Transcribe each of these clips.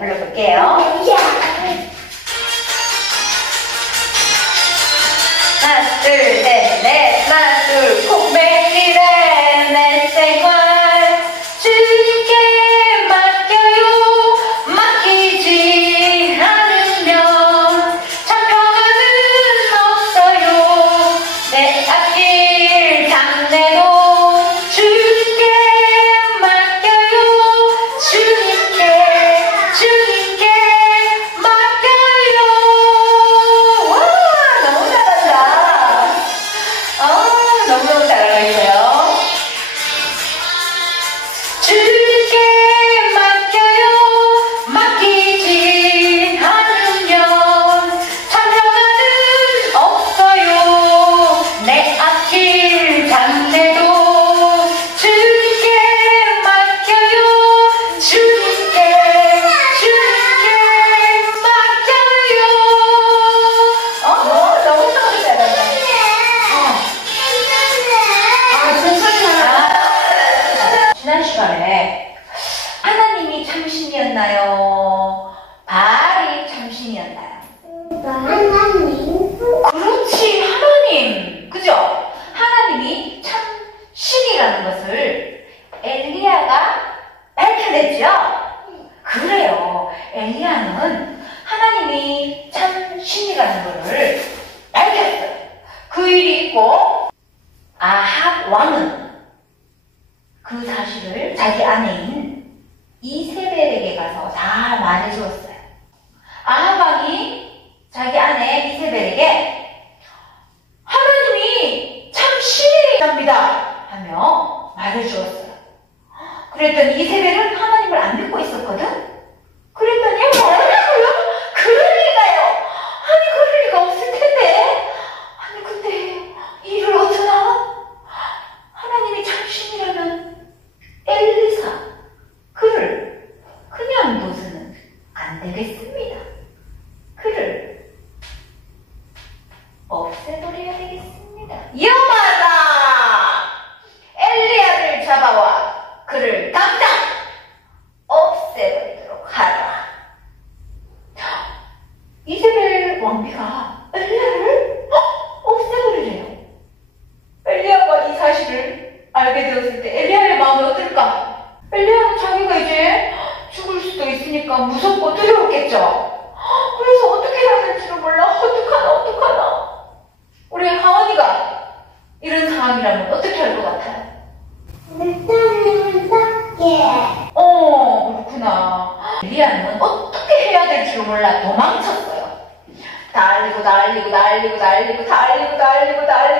불러볼게요. 하나, 둘, 셋, 넷. 하나, 둘, 콕 매일의 내 생활 주님께 맡겨요. 맡기지 않으면 참 평안은 없어요. 내 앞길 장래도 주님께 맡겨요. 주님께 맡겨요. 와, 너무 잘한다. 너무너무 잘하고 있어요. 주님께 맡겨요. 맡기지 않으면 참 평안은 없어요. 내 앞길 장래도 주님께 맡겨요. 주님께 맡겨요. 너무너무 잘한다. 지난 시간에 하나님이 참신이었나요? 바알이 참신이었나요? 그렇지, 하나님. 그죠? 하나님이 참신이라는 것을 엘리야가 밝혀냈죠? 그래요. 엘리야는 하나님이 참신이라는 것을 밝혔어요. 그 일이 있고 아합 왕은 그 사실을 자기 아내인 이세벨에게 가서 다 말해주었어요. 아합 왕이 자기 아내 이세벨에게 하나님이 참신이랍니다 하며 말해주었어요. 그랬더니 이세벨은 하나님을 안 믿고 있었거든? 그랬더니 뭐라고요? 그럴 리가요. 아니, 그럴 리가 없을 텐데. 아니, 근데 일을 어쩌나? 하나님이 참신이라면 엘리사 그를 그냥 둬서는 안 되겠습니다. 그를 없애버려야 되겠습니다. 여마다 엘리야를 잡아와 그를 당장 없애버리도록 하라. 이세벨 왕비가 엘리야를 없애버리래요. 엘리야가 이 사실을 알게 되었을 때 엘리야의 마음이 어떨까? 엘리야는 자기가 이제 죽을 수도 있으니까 무섭고 두려웠겠죠. 그래서 어떻게 해야 될지를 몰라. 어떡하나. 우리 하원이가 이런 상황이라면 어떻게 할 것 같아요? 그렇구나. 엘리야는 어떻게 해야 될지를 몰라 도망쳤어요.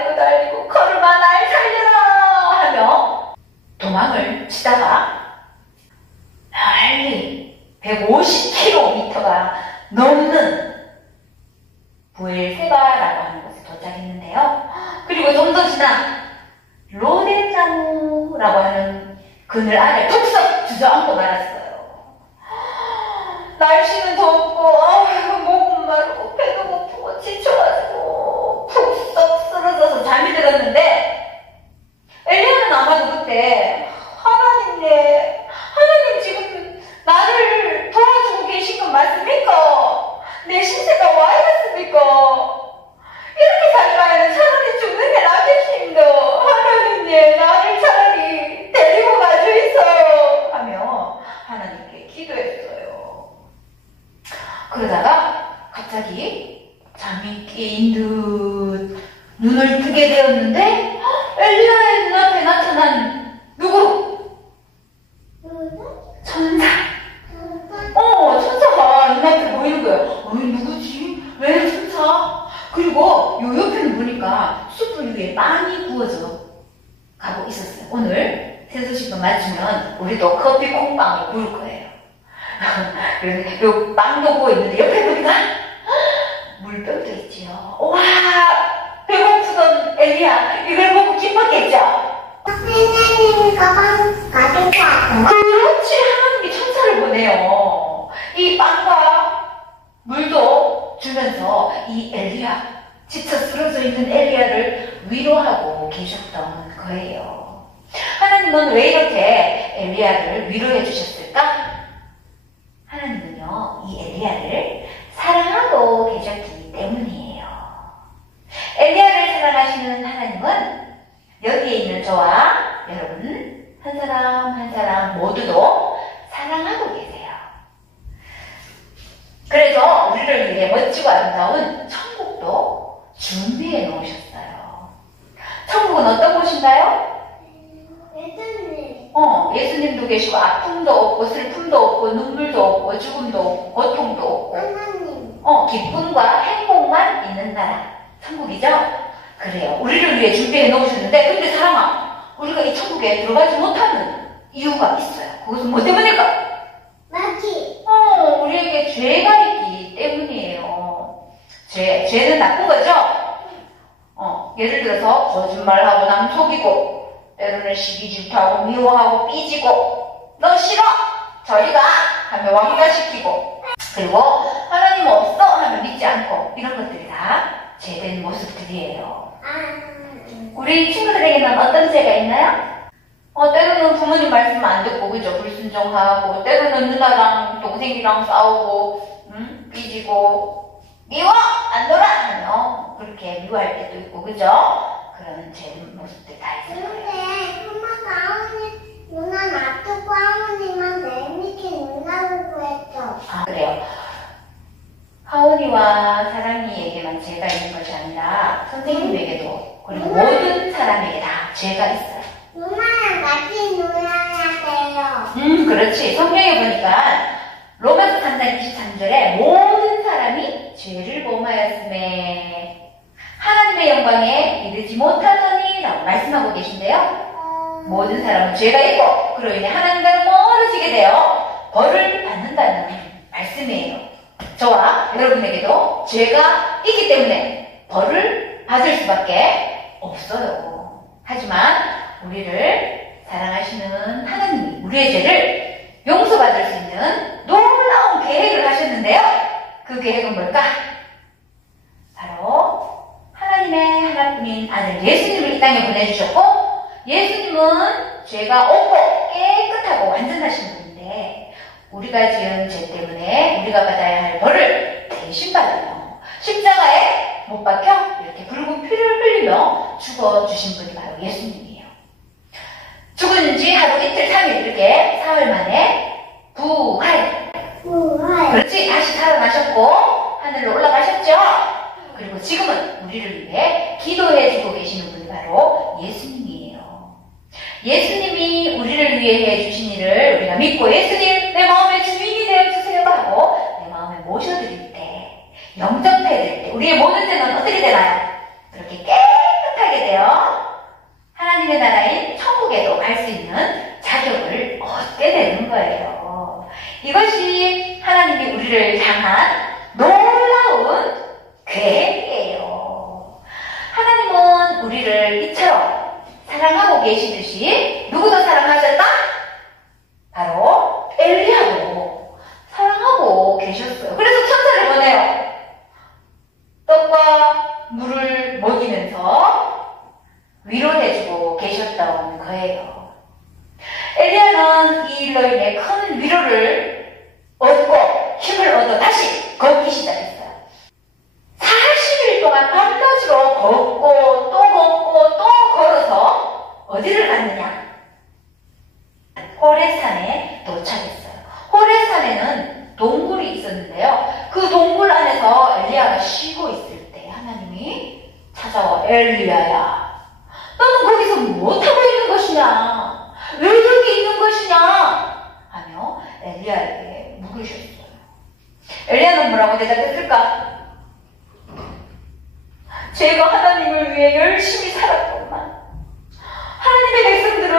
달리고 걸음아 날 살려라 하며 도망을 치다가 멀리 150km가 넘는 부엘세바라고 하는 곳에 도착했는데요. 그리고 좀 더 지나 로뎀나무라고 하는 그늘 아래 푹썩 주저앉고 말았어요. 날씨는 덥고 목은 마르고 배도 고프고 지쳐가지고 푹썩 쓰러져서 잠이 들었는데 엘리야는 아마도 그때 하나님 지금 나를 도와주고 계신 건 맞습니까? 내 신세가 와 이랬습니까? 이렇게 살 바에는 차라리 죽는 게 낫겠습니다. 하나님, 나를 차라리 데리고 가주있어요 하며 하나님께 기도했어요. 그러다가 갑자기 잠이 깨인 듯 눈을 뜨게 되었는데 엘리야의 눈앞에 나타난 누구? 천사. 천사가 눈앞에 보이는 거예요. 누구지? 왜 천사? 그리고 요 옆에는 보니까 숯불 위에 빵이 구워져 가고 있었어요. 오늘 세수식만 맞추면 우리도 커피 콩빵을 구울 거예요. 그래서 요 빵도 구워 있는데 옆에 보니까 물병도 있지요. 와, 배고프던 엘리야 이걸 보고 기뻤겠죠? 하나님이 가방 가득하. 그렇지, 하나님이 천사를 보내요. 이 빵과 물도 주면서 이 엘리야, 지쳐 쓰러져 있는 엘리야를 위로하고 계셨던 거예요. 하나님은 왜 이렇게 엘리야를 위로해 주셨을까? 하나님은요 이 엘리야를 사랑하고 계셨기 때문이에요. 엘리야를 사랑하시는 하나님은 여기에 있는 저와 여러분 한 사람 한 사람 모두도 사랑하고 계세요. 그래서 우리를 위해 멋지고 아름다운 천국도 준비해 놓으셨어요. 천국은 어떤 곳인가요? 예수님. 예수님도 계시고 아픔도 없고 슬픔도 없고 눈물도 없고 죽음도 없고 고통도 없고 하나님. 기쁨과 행복만 있는 나라 천국이죠? 그래요. 우리를 위해 준비해 놓으셨는데 근데 사랑아 우리가 이 천국에 들어가지 못하는 이유가 있어요. 그것은 뭐 때문일까? 마귀. 우리에게 죄가 있기 때문이에요. 죄는 나쁜 거죠? 예를 들어서 거짓말하고 남 속이고 때로는 시기 질투하고 미워하고 삐지고 너 싫어! 저리 가! 하며 왕따시키고 그리고 하나님 없어! 하면 믿지 않고 이런 것들이 다 죄된 모습들이에요. 우리 친구들에게는 어떤 죄가 있나요? 때로는 부모님 말씀 안 듣고 그죠? 불순종하고 때로는 누나랑 동생이랑 싸우고 삐지고 미워! 안 놀아! 하며 그렇게 미워할 때도 있고 그죠? 그런 죄된 모습들 다 있어요. 근데 엄마가 누나 놔두고 아버님만 맨 밑에 누나를 구했죠. 그래요. 하온이와 사랑이에게만 죄가 있는 것이 아니라 선생님에게도 그리고 모든 사람에게 다 죄가 있어요. 누나랑 같이 놀아야 돼요. 그렇지. 성경에 보니까 로마서 3장 23절에 모든 사람이 죄를 범하였음에 하나님의 영광에 이르지 못하더니 라고 말씀하고 계신데요. 모든 사람은 죄가 있고 그로 인해 하나님과는 멀어지게 되어 벌을 받는다는 말씀이에요. 저와 여러분에게도 죄가 있기 때문에 벌을 받을 수밖에 없어요. 하지만 우리를 사랑하시는 하나님이 우리의 죄를 용서받을 수 있는 놀라운 계획을 하셨는데요. 그 계획은 뭘까? 바로 하나님의 하나뿐인 아들 예수님을 이 땅에 보내주셨고 예수님은 죄가 없고 깨끗하고 완전하신 분인데 우리가 지은 죄 때문에 우리가 받아야 할 벌을 대신 받으며 십자가에 못 박혀 이렇게 붉은 피를 흘리며 죽어주신 분이 바로 예수님이에요. 죽은 지 하루 이틀 3일 이렇게 사흘 만에 부활. 그렇지. 다시 살아나셨고 하늘로 올라가셨죠. 그리고 지금은 우리를 위해 기도해주고 계시는 분이 바로 예수님이에요. 예수님이 우리를 위해 해주신 일을 우리가 믿고 예수님 내 마음의 주인이 되어주세요 하고 내 마음에 모셔드릴 때 영접해드릴 때 우리의 모든 죄는 어떻게 되나요? 그렇게 깨끗하게 되어 하나님의 나라인 천국에도 갈 수 있는 자격을 얻게 되는 거예요. 이것이 하나님이 우리를 향한 놀라운 계획이에요. 하나님은 우리를 이처럼 사랑하고 계시듯이 누구도 사랑하셨다? 바로 엘리야도 사랑하고 계셨어요. 그래서 천사를 보내요. 떡과 물을 먹이면서 위로해주고 계셨던 거예요. 엘리야는 이 일로 인해 큰 위로를 얻고 힘을 얻어 다시 걷기 시작했어요. 40일 동안 밤낮으로 걷고 또 걷고 또 걸어서 어디를 갔느냐? 호렙산에 도착했어요. 호렙산에는 동굴이 있었는데요. 그 동굴 안에서 엘리야가 쉬고 있을 때 하나님이 찾아와 엘리야야 너는 거기서 못하고 있는 것이냐? 왜 여기 있는 것이냐? 하며 엘리야에게 묻으셨어요. 엘리야는 뭐라고 대답했을까? 제가 하나님을 위해 열심히 살았건만 하나님의 백성들은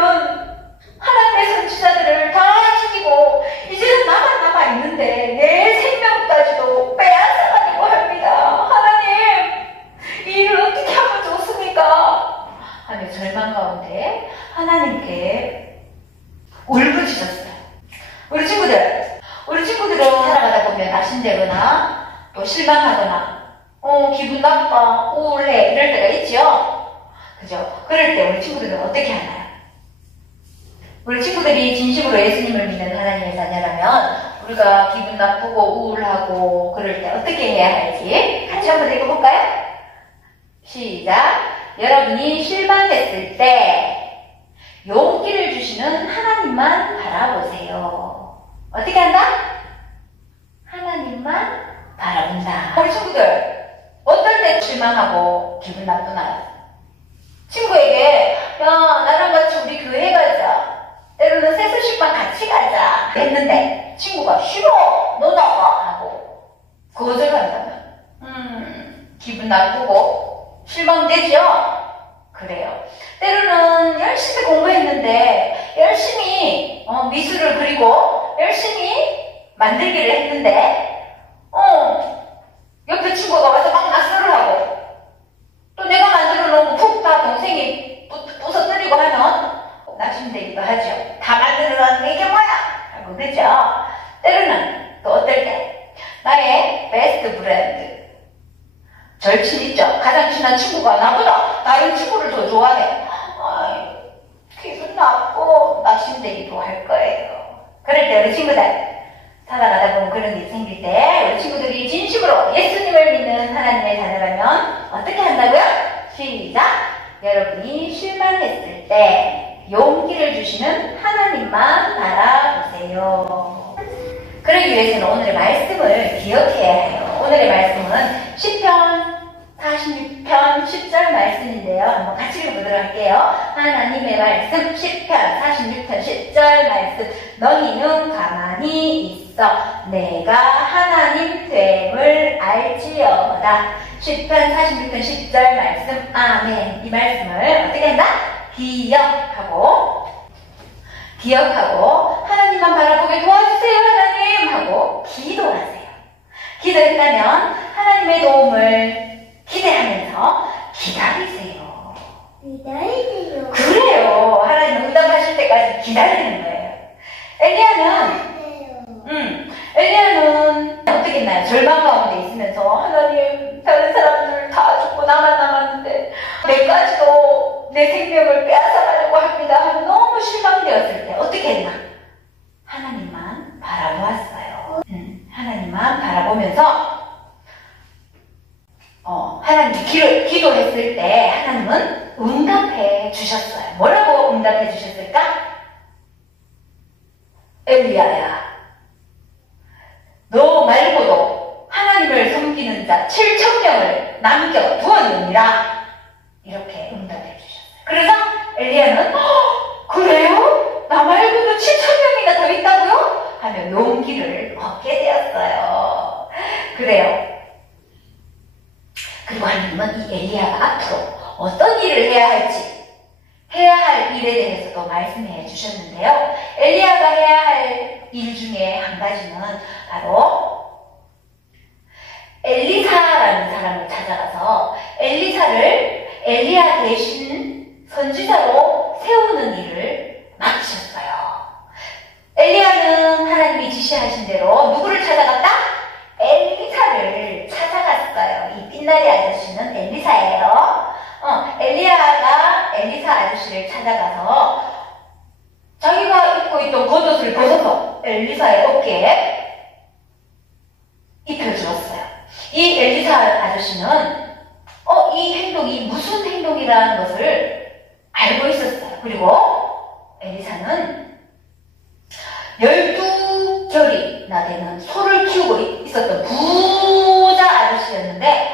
하나님의 선지자들을 다 죽이고 이제는 나만 남아있는데 내 생명까지도 빼앗아가려고 합니다. 하나님 이 일을 어떻게 하면 좋습니까? 하며 절망 가운데 하나님께 울부짖었어요. 우리 친구들은 살아가다 보면 낙심되거나 또 실망하거나 기분 나빠, 우울해 이럴 때가 있죠. 그죠? 그럴 때 우리 친구들은 어떻게 하나요? 우리 친구들이 진심으로 예수님을 믿는 하나님의 자녀라면 우리가 기분 나쁘고 우울하고 그럴 때 어떻게 해야 할지 같이 한번 읽어볼까요? 시작. 여러분이 실망했을 때 용기를 주시는 하나님만 바라보세요. 어떻게 한다? 하나님만 바라본다. 우리 친구들 어떨 때 실망하고 기분 나쁘나요? 친구에게 야 나랑 같이 우리 교회 가자. 때로는 세수식만 같이 가자 했는데 친구가 싫어 너 나가 하고 거절한다면 기분 나쁘고 실망되죠? 그래요. 때로는 열심히 공부했는데 열심히 미술을 그리고 열심히 만들기를 했는데 옆에 친구가 와서 막 낙서를 하고 또 내가 만들어 놓은 거 푹 다 동생이 부서뜨리고 하면 낙심되기도 하죠. 다 만들어 놨는데 이게 뭐야? 하고 그죠? 때로는 또 어떨 때 나의 베스트 브랜드 절친 있죠? 가장 친한 친구가 나보다 다른 친구를 더 좋아해. 기분 나쁘고 낙심되기도 할 거예요. 그럴 때 우리 친구들 살아가다 보면 그런 일이 생길 때 우리 친구들이 진심으로 예수님을 믿는 하나님의 자녀라면 어떻게 한다고요? 시작! 여러분이 실망했을 때 용기를 주시는 하나님만 바라보세요. 그러기 위해서는 오늘의 말씀을 기억해야 해요. 오늘의 말씀은 시편 46편 10절 말씀인데요. 한번 같이 읽어보도록 할게요. 하나님의 말씀 시편 46편 10절 말씀 너희는 가만히 있어 내가 하나님 됨을 알지어다. 시편 46편 10절 말씀 아멘. 이 말씀을 어떻게 한다? 기억하고 하나님만 바라보게 도와주세요 하나님 하고 기도하세요. 기도했다면 하나님의 도움을 기대하면서 기다리세요. 기다리세요. 그래요. 하나님 응답하실 때까지 기다리는 거예요. 엘리야는 어떻게 했나요? 절망 가운데 있으면서 하나님 다른 사람들 다 죽고 나만 남았는데 내까지도 내 생명을 빼앗아가려고 합니다 하고 너무 실망되었을 때 어떻게 했나? 하나님만 바라보았어요. 하나님만 바라보면서 하나님께 기도했을 때 하나님은 응답해 주셨어요. 뭐라고 응답해 주셨을까? 엘리야야 너 말고도 하나님을 섬기는 자 7,000명을 남겨두었느니라 이렇게 응답해 주셨어요. 그래서 엘리야는 그래요? 나 말고도 7,000명이나 더 있다고요? 하며 용기를 얻게 되었어요. 그래요. 그리고 하나님은 이 엘리야가 앞으로 어떤 일을 해야 할지 해야 할 일에 대해서도 말씀해 주셨는데요. 엘리야가 해야 할 일 중에 한 가지는 바로 엘리사라는 사람을 찾아가서 엘리사를 엘리야 대신 선지자로 세우는 일을 맡으셨어요. 엘리야는 하나님이 지시하신 대로 누구를 찾아갔다? 엘리사를 찾아갔어요. 이 빛나리 아저씨는 엘리사예요. 엘리야가 엘리사 아저씨를 찾아가서 자기가 입고 있던 겉옷을 벗어서 엘리사의 어깨에 입혀주었어요. 이 엘리사 아저씨는 이 행동이 무슨 행동이라는 것을 알고 있었어요. 그리고 엘리사는 12결이나 되는 소를 키우고 있었던 부자 아저씨였는데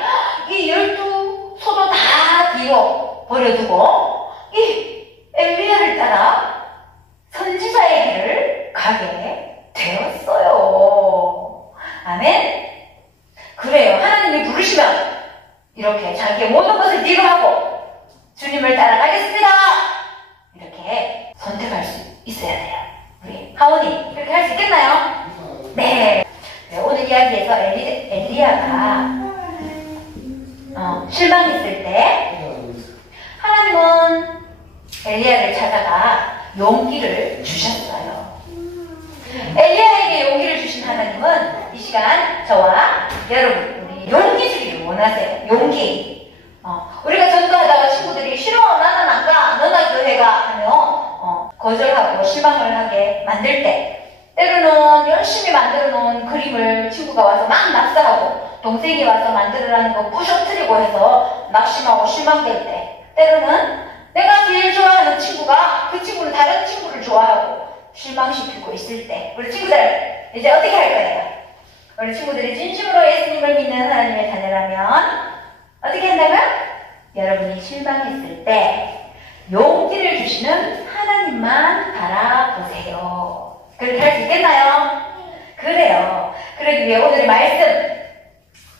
이 12소도 다 뒤로 버려두고 이 엘리야를 따라 선지자의 길을 가게 되었어요. 아멘? 그래요. 하나님이 부르시면 이렇게 자기의 모든 것을 뒤로 하고 주님을 따라가겠습니다. 이렇게 선택할 수 있어야 돼요. 우리 하원이 이렇게 할 수 있겠나요? 네. 오늘 이야기에서 엘리야가 실망했을 때 하나님은 엘리야를 찾아가 용기를 주셨어요. 엘리야에게 용기를 주신 하나님은 이 시간 저와 여러분 우리 용기 주기를 원하세요. 용기. 우리가 전도하다가 친구들이 싫어 나는 안 가 너나 교회 가 하며 거절하고 실망을 하게 만들 때 때로는 열심히 만들어 놓은 그림을 친구가 와서 막 낙서하고 동생이 와서 만들으라는 거 부셔뜨리고 해서 낙심하고 실망될 때, 때로는 내가 제일 좋아하는 친구가 그 친구는 다른 친구를 좋아하고 실망시키고 있을 때, 우리 친구들 이제 어떻게 할 거예요? 우리 친구들이 진심으로 예수님을 믿는 하나님의 자녀라면 어떻게 한다고요? 여러분이 실망했을 때 용기를 주시는 하나님만 바라보세요. 그렇게 할 수 있겠나요? 그래요. 그러기 위해 오늘의 말씀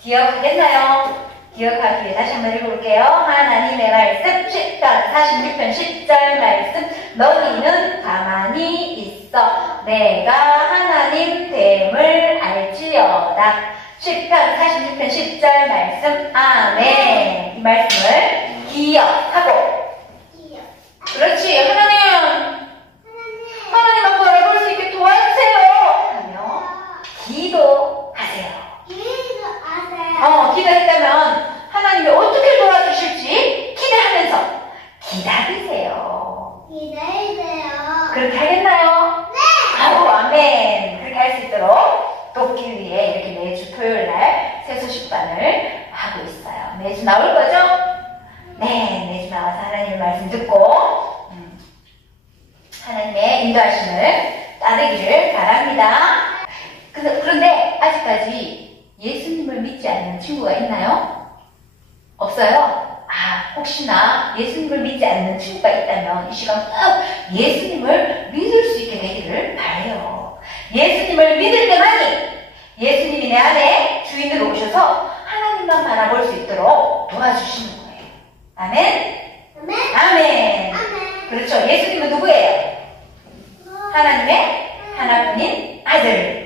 기억하겠나요? 기억하기 위해 다시 한번 읽어볼게요. 하나님의 말씀 10편 46편 10절 말씀, 너희는 가만히 있어 내가 하나님 됨을 알지어다. 10편 46편 10절 말씀. 아멘. 이 말씀을 기억하고, 그렇지, 하나님 한번 알아볼 수 있게 도와주세요 하며 기도하세요. 기도했다면 하나님이 어떻게 도와주실지 기대하면서 기다리세요. 그렇게 하겠나요? 네! 아우, 아멘. 그렇게 할 수 있도록 돕기 위해 이렇게 매주 토요일날 새소식반을 하고 있어요. 매주 나올 거죠? 네, 매주 나와서 하나님의 말씀 듣고 하나님의 인도하심을 따르기를 바랍니다. 그런데 아직까지 예수님을 믿지 않는 친구가 있나요? 없어요? 혹시나 예수님을 믿지 않는 친구가 있다면 이 시간 꼭 예수님을 믿을 수 있게 되기를 바라요. 예수님을 믿을 때만이 예수님이 내 안에 주인으로 오셔서 하나님만 바라볼 수 있도록 도와주시는 거예요. 아멘? 아멘. 그렇죠. 예수님은 누구예요? 하나님의 하나뿐인 아들.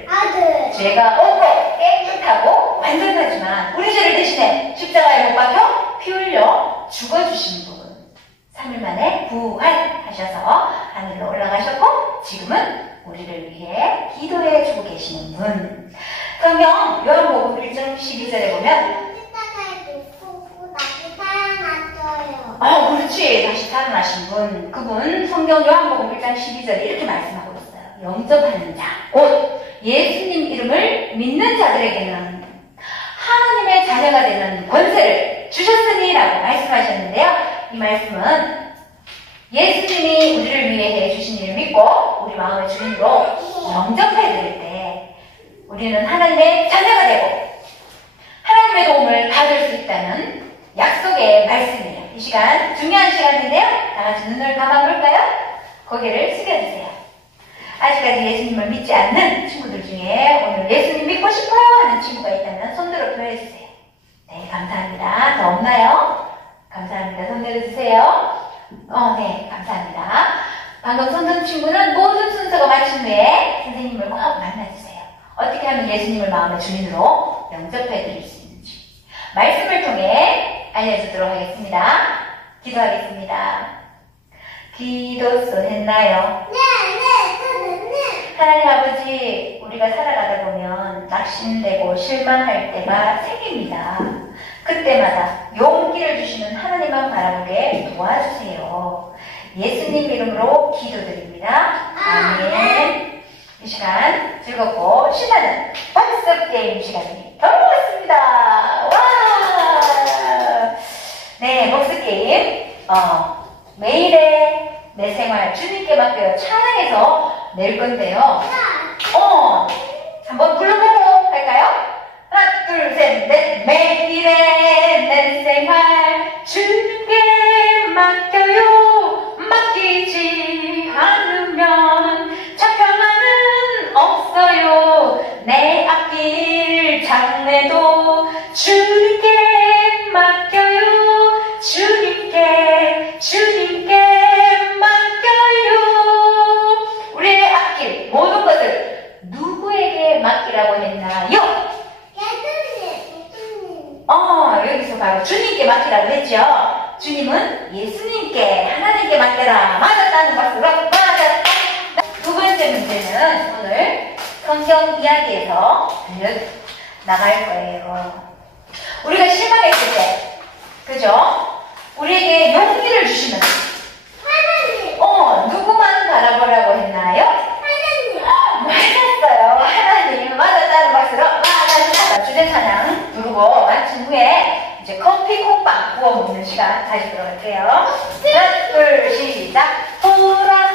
죄가 없고 깨끗하고 완전하지만 우리 죄를 대신해 십자가에 못 박혀 피 흘려 죽어주신 분, 3일 만에 부활하셔서 하늘로 올라가셨고 지금은 우리를 위해 기도해 주고 계시는 분. 성경 요한복음 1장 12절에 보면 그렇지, 다시 살아나신 분, 그분 성경 요한복음 1장 12절에 이렇게 말씀하고 있어요. 영접하는 자, 곧 예수님 이름을 믿는 자들에게는 하나님의 자녀가 되는 권세를 주셨으니 라고 말씀하셨는데요. 이 말씀은 예수님이 우리를 위해 해주신 일을 믿고 우리 마음의 주인으로 영접해드릴 때 우리는 하나님의 자녀가 되고 하나님의 도움을 받을 수 있다는 약속의 말씀이에요. 이 시간 중요한 시간인데요. 다 같이 눈을 감아볼까요? 고개를 숙여주세요. 아직까지 예수님을 믿지 않는 친구들 중에 오늘 예수님 믿고 싶어요 하는 친구가 있다면 손들어 표해주세요. 네, 감사합니다. 더 없나요? 감사합니다. 손 내려주세요. 네, 감사합니다. 방금 손든 친구는 모든 순서가 마친 후에 선생님을 꼭 만나주세요. 어떻게 하면 예수님을 마음의 주인으로 영접해드릴 수 있는지 말씀을 통해 알려주도록 하겠습니다. 기도하겠습니다. 기도서 했나요? 네. 하나님 아버지, 우리가 살아가다 보면 낙심되고 실망할 때가 생깁니다. 그때마다 용기를 주시는 하나님만 바라보게 도와주세요. 예수님 이름으로 기도드립니다. 아멘. 이 시간 즐겁고 신나는 복습 게임 시간이 돌아왔습니다. 와! 네, 복습 게임. 매일의 내 생활 주님께 맡겨요. 찬양해서 낼 건데요. 한번 불러보고 할까요? 하나, 둘, 셋, 넷. 매일의 내 생활 주님께 맡겨요. 맡기지 않으면 차평하는 없어요. 내 앞길 장래도 주님께 맡겨요. 주님께 맡겨요. 우리의 앞길 모든 것을 누구에게 맡기라고 했나요? 여기서 바로 주님께 맡기라고 했죠. 주님은 예수님께, 하나님께 맡겨라. 맞았다는 것으로 맞았다. 두 번째 문제는 오늘 성경 이야기에서 나갈 거예요. 우리가 실망했을 때, 그죠? 우리에게 용기를 주시는 하나님. 누구만 바라보라고 했나요? 하나님. 맞았어요. 마친 후에 이제 커피 콩빵 구워 먹는 시간 다시 들어갈게요. 하나, 둘, 시작. 보라